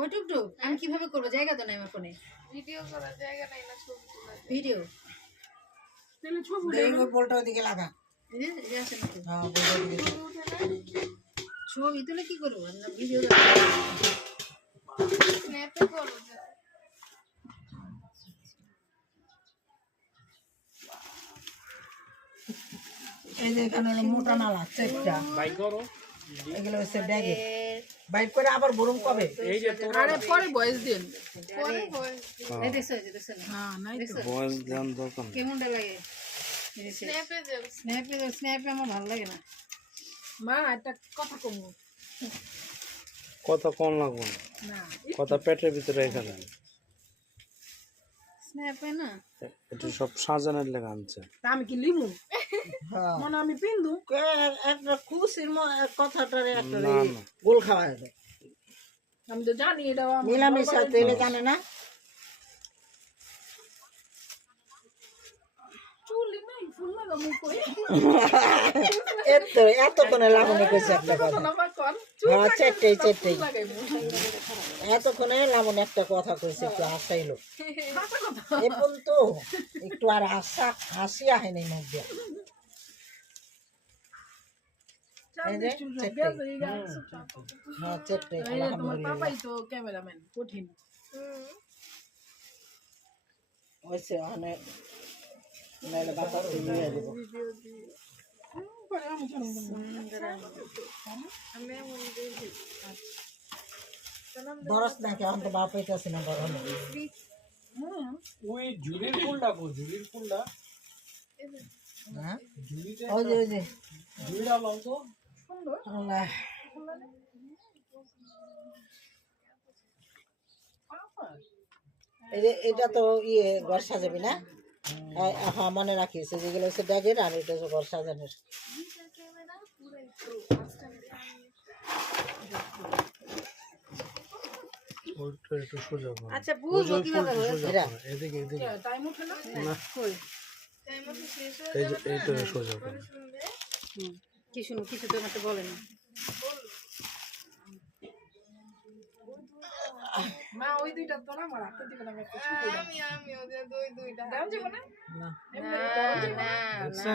ওইটুকু আমি কিভাবে করবো? জায়গা তো নাই আমার ফোনে। ভিডিও করার জায়গা নাই না, ছবি তোলার ভিডিও তাহলে ছবি ওই বলটা ওদিকে লাগা। হ্যাঁ, বলটা ওদিকে। ছবি তুলে কি করবো? ভিডিও স্ন্যাপে করো। এই যে এখানে হলো মোটা নালা চারটা। বাইক করো। এগুলো হচ্ছে ব্যাগে বাইক করে আবার বরং কবে? এই যে তোর আরে পরে ভয়েস দেন। পরে ভয়েস এই দেখছো, এই যে দেখছো না? হ্যাঁ নাই তো। ভয়েস দেন দরকার নেই। কেমনটা লাগে? স্ন্যাপে যাও। স্ন্যাপে আমার ভালো লাগে না। মা একটা কথা কম কথা কম লাগবে না, না কথা পেটের ভিতরে এখানে। স্ন্যাপে না এটা সব সাজানোর লেগে আনছে। তা আমি কি লিমু হ্যাঁ, মানে আমি পিন্দু একটা খুশির কথাটারে একটা না, না। গোল খাওয়া যাবে। আমি তো জানি এটা মিলামিশা তেলে জানে না। চুলি নাই ফুল লাগা মুখ কই এতক্ষণে লাবণী কইছে একটা কথা। না পাকন হ্যাঁ, চেট্টাই চেট্টাই লাগাই মুখ এতক্ষণে লাবণী একটা কথা কইছে, একটু হাসাইলো। হাসা কথা এখন তো একটু আর হাসি আহে নাই মুখ দিয়ে। চাঁদনি চুল বেজ হয়ে গেছে হ্যাঁ, চেট্টাই এই যে তোমার পাপাই তো ক্যামেরাম্যান কঠিন হয়েছে অনেক নাইলে বাতাস নিয়ে দেব। পরে আমি জানি আমি এমন দেখি। দরস না কেমন তো বাপ হইতেছে না বড় হলে। ওই ঝুলির ফুলটা কো, ঝুলির ফুলটা হ্যাঁ, ঝুলিতে ওই যে ঝুলিটা লাও তো। সুন্দর আল্লাহ, এই যে এটা তো ঘর সাজাবি না? হ্যাঁ, মনে রাখিস যেগুলো হচ্ছে ব্যাগের, আর এটা হচ্ছে ঘর সাজানোর। ক্যামেরা পুরাই প্রো। ওইটা একটু সোজা করো। আচ্ছা বুঝবো কিভাবে হবে? এরা এদিকে এদিকে টাইম উঠে না টাইম মতো শেষ এই হয়ে যে যাবে। এইটা সোজা করো। শুনবে কিছু তো আমাকে বলে না। মা ওই দুইটা তো না আমার হাতে দিকে না একটা ছবি আমি ওদের দুইটা দাও যাবে না না এমনি না দাও যাবে না না দেখছেন?